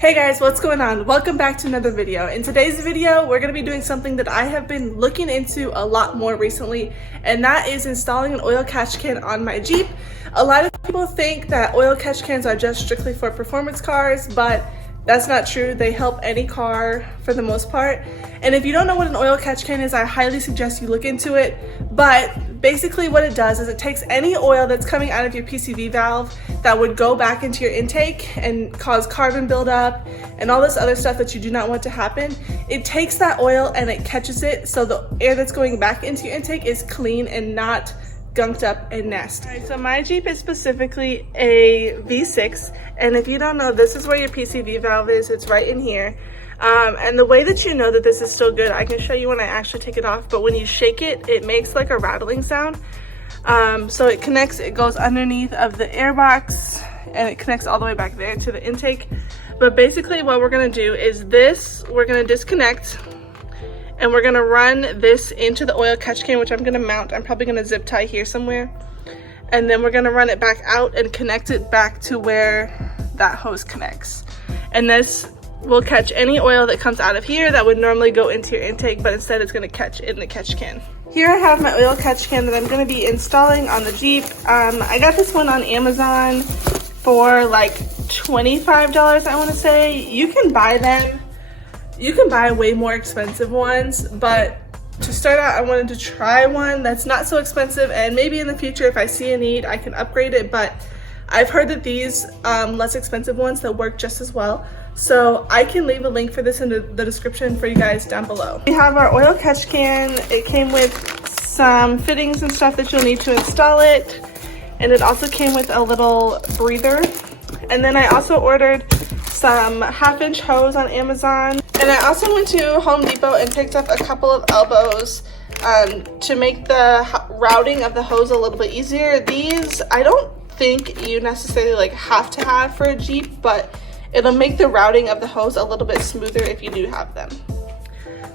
Hey guys, what's going on? Welcome back to another video. In today's video, we're going to be doing something that I have been looking into a lot more recently, and that is installing an oil catch can on my Jeep. A lot of people think that oil catch cans are just strictly for performance cars, but that's not true. They help any car for the most part. And if you don't know what an oil catch can is, I highly suggest you look into it. But basically what it does is it takes any oil that's coming out of your PCV valve that would go back into your intake and cause carbon buildup and all this other stuff that you do not want to happen. It takes that oil and it catches it, so the air that's going back into your intake is clean and not gunked up and nasty. Alright, so my Jeep is specifically a V6, and if you don't know, this is where your PCV valve is. It's right in here. And the way that you know that this is still good, I can show you when I actually take it off, but when you shake it, it makes like a rattling sound. So it connects, it goes underneath of the air box, and it connects all the way back there to the intake. But basically what we're gonna do is this, we're gonna disconnect, and we're gonna run this into the oil catch can, which I'm gonna mount. I'm probably gonna zip tie here somewhere. And then we're gonna run it back out and connect it back to where that hose connects. And this will catch any oil that comes out of here that would normally go into your intake, but instead it's gonna catch in the catch can. Here I have my oil catch can that I'm gonna be installing on the Jeep. I got this one on Amazon for like $25, I wanna say. You can buy them. You can buy way more expensive ones, but to start out, I wanted to try one that's not so expensive, and maybe in the future, if I see a need, I can upgrade it. But I've heard that these less expensive ones that work just as well. So I can leave a link for this in the description for you guys down below. We have our oil catch can. It came with some fittings and stuff that you'll need to install it. And it also came with a little breather. And then I also ordered some 1/2-inch hose on Amazon. And I also went to Home Depot and picked up a couple of elbows to make the routing of the hose a little bit easier. These, I don't think you necessarily like have to have for a Jeep, but it'll make the routing of the hose a little bit smoother if you do have them.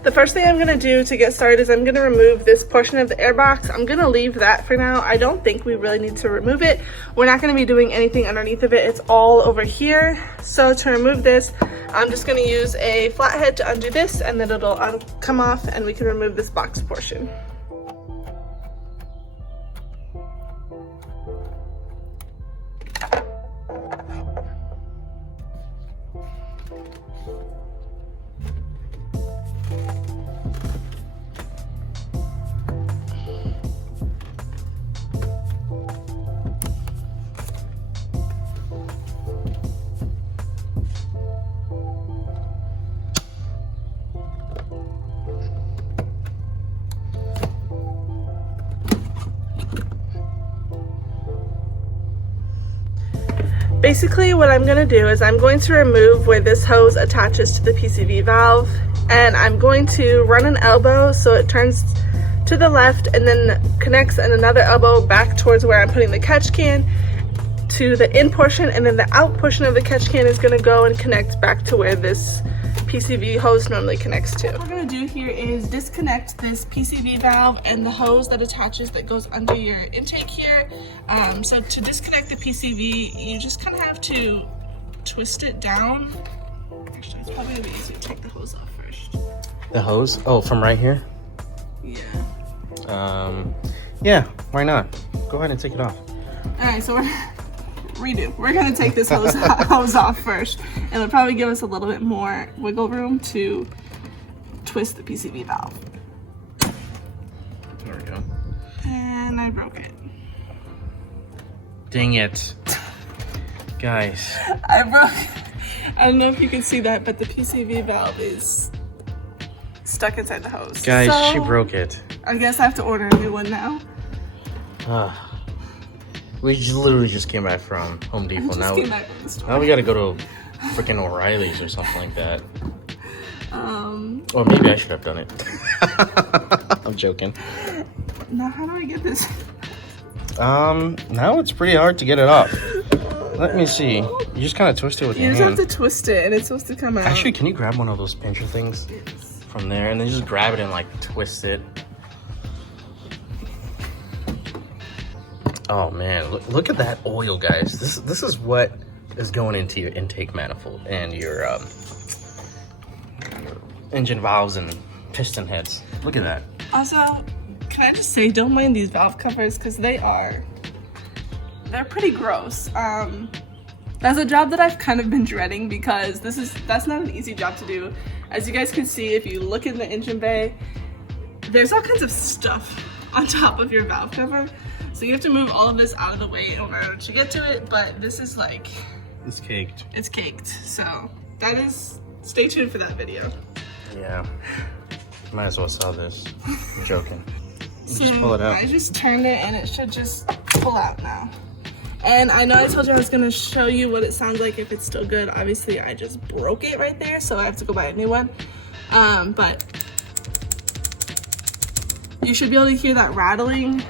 The first thing I'm gonna do to get started is I'm gonna remove this portion of the air box. I'm gonna leave that for now. I don't think we really need to remove it. We're not gonna be doing anything underneath of it. It's all over here. So to remove this, I'm just gonna use a flathead to undo this, and then it'll come off and we can remove this box portion. Basically what I'm gonna do is I'm going to remove where this hose attaches to the PCV valve, and I'm going to run an elbow so it turns to the left and then connects and another elbow back towards where I'm putting the catch can to the in portion, and then the out portion of the catch can is gonna go and connect back to where this PCV hose normally connects to. What we're gonna do here is disconnect this PCV valve and the hose that attaches that goes under your intake here. So to disconnect the PCV, you just kind of have to twist it down. Actually, it's probably gonna be easier to take the hose off first. The hose? Oh, from right here? Yeah. Yeah, why not? Go ahead and take it off. All right, so we're gonna take this hose off first, and it'll probably give us a little bit more wiggle room to twist the PCV valve. There we go. And I broke it. Dang it. Guys. I don't know if you can see that, but the PCV valve is stuck inside the hose. Guys, so she broke it. I guess I have to order a new one now. We literally just came back from Home Depot. Now we gotta go to freaking O'Reilly's or something like that. Or maybe I should have done it. I'm joking. Now how do I get this? Now it's pretty hard to get it off. Let me see. You just kind of twist it with your hand. You just have to twist it and it's supposed to come out. Actually, can you grab one of those pincher things from there and then just grab it and like twist it? Oh man, look at that oil, guys. This is what is going into your intake manifold and your engine valves and piston heads. Look at that. Also, can I just say, don't mind these valve covers because they're pretty gross. That's a job that I've kind of been dreading because that's not an easy job to do. As you guys can see, if you look in the engine bay, there's all kinds of stuff on top of your valve cover. So you have to move all of this out of the way in order to get to it, but this is like... It's caked. It's caked. So that is... Stay tuned for that video. Yeah. Might as well sell this. I'm joking. So just pull it out. I just turned it and it should just pull out now. And I know I told you I was going to show you what it sounds like if it's still good. Obviously, I just broke it right there, so I have to go buy a new one. But you should be able to hear that rattling.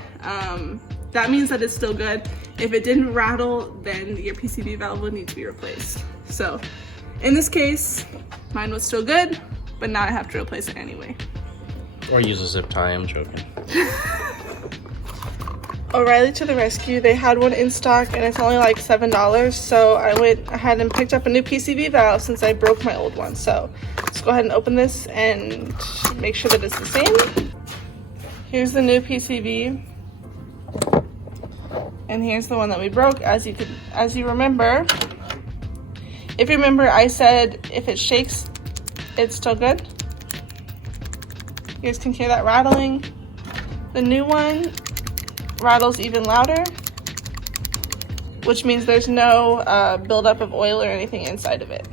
That means that it's still good. If it didn't rattle, then your PCV valve would need to be replaced. So in this case, mine was still good, but now I have to replace it anyway. Or use a zip tie, I'm joking. O'Reilly to the rescue. They had one in stock and it's only like $7. So I went ahead and picked up a new PCV valve since I broke my old one. So let's go ahead and open this and make sure that it's the same. Here's the new PCV. And here's the one that we broke. As you remember, if you remember, I said if it shakes, it's still good. You guys can hear that rattling. The new one rattles even louder, which means there's no buildup of oil or anything inside of it.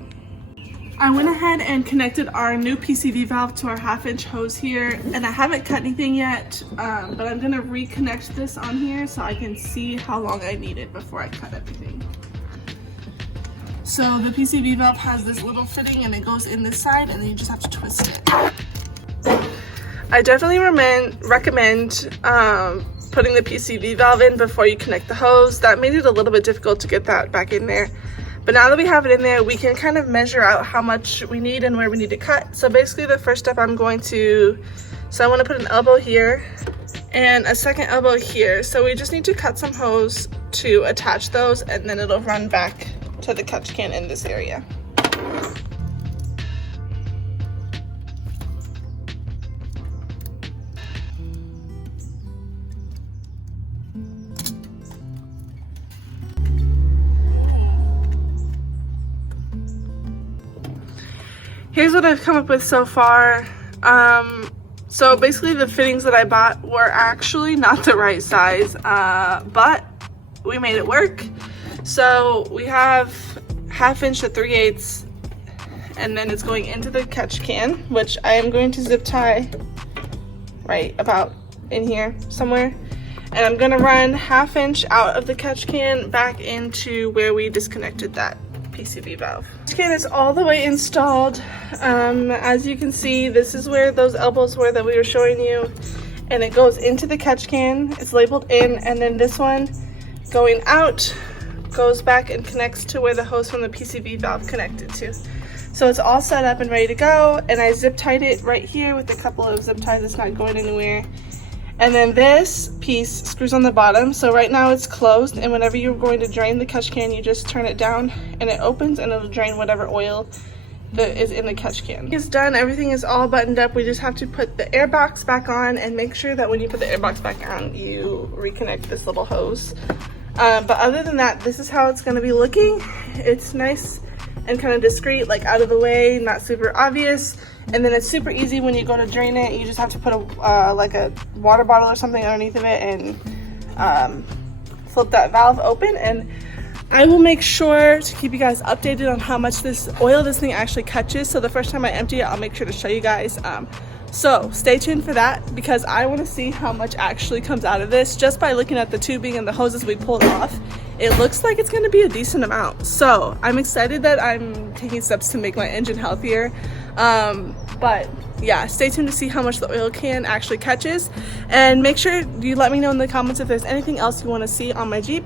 I went ahead and connected our new PCV valve to our 1/2-inch hose here, and I haven't cut anything yet, but I'm gonna reconnect this on here so I can see how long I need it before I cut everything. So the PCV valve has this little fitting and it goes in this side and then you just have to twist it. I definitely recommend putting the PCV valve in before you connect the hose. That made it a little bit difficult to get that back in there. But now that we have it in there, we can kind of measure out how much we need and where we need to cut. So basically the first step I want to put an elbow here and a second elbow here. So we just need to cut some hose to attach those and then it'll run back to the catch can in this area. Here's what I've come up with so far. So basically the fittings that I bought were actually not the right size, but we made it work. So we have 1/2-inch to 3/8, and then it's going into the catch can, which I am going to zip tie right about in here somewhere. And I'm gonna run 1/2-inch out of the catch can back into where we disconnected that PCV valve. Catch can is all the way installed. As you can see, this is where those elbows were that we were showing you, and it goes into the catch can. It's labeled in, and then this one going out goes back and connects to where the hose from the PCV valve connected to. So it's all set up and ready to go, and I zip tied it right here with a couple of zip ties. It's not going anywhere. And then this piece screws on the bottom. So right now it's closed, and whenever you're going to drain the catch can, you just turn it down and it opens and it'll drain whatever oil that is in the catch can. It's done, everything is all buttoned up. We just have to put the air box back on and make sure that when you put the air box back on, you reconnect this little hose. But other than that, this is how it's gonna be looking. It's nice and kind of discreet, like out of the way, not super obvious. And then it's super easy when you go to drain it. You just have to put a like a water bottle or something underneath of it and flip that valve open. And I will make sure to keep you guys updated on how much oil this thing actually catches. So the first time I empty it, I'll make sure to show you guys. So stay tuned for that, because I want to see how much actually comes out of this. Just by looking at the tubing and the hoses we pulled off, it looks like it's going to be a decent amount. So I'm excited that I'm taking steps to make my engine healthier. But yeah, stay tuned to see how much the oil can actually catches, and make sure you let me know in the comments if there's anything else you want to see on my Jeep.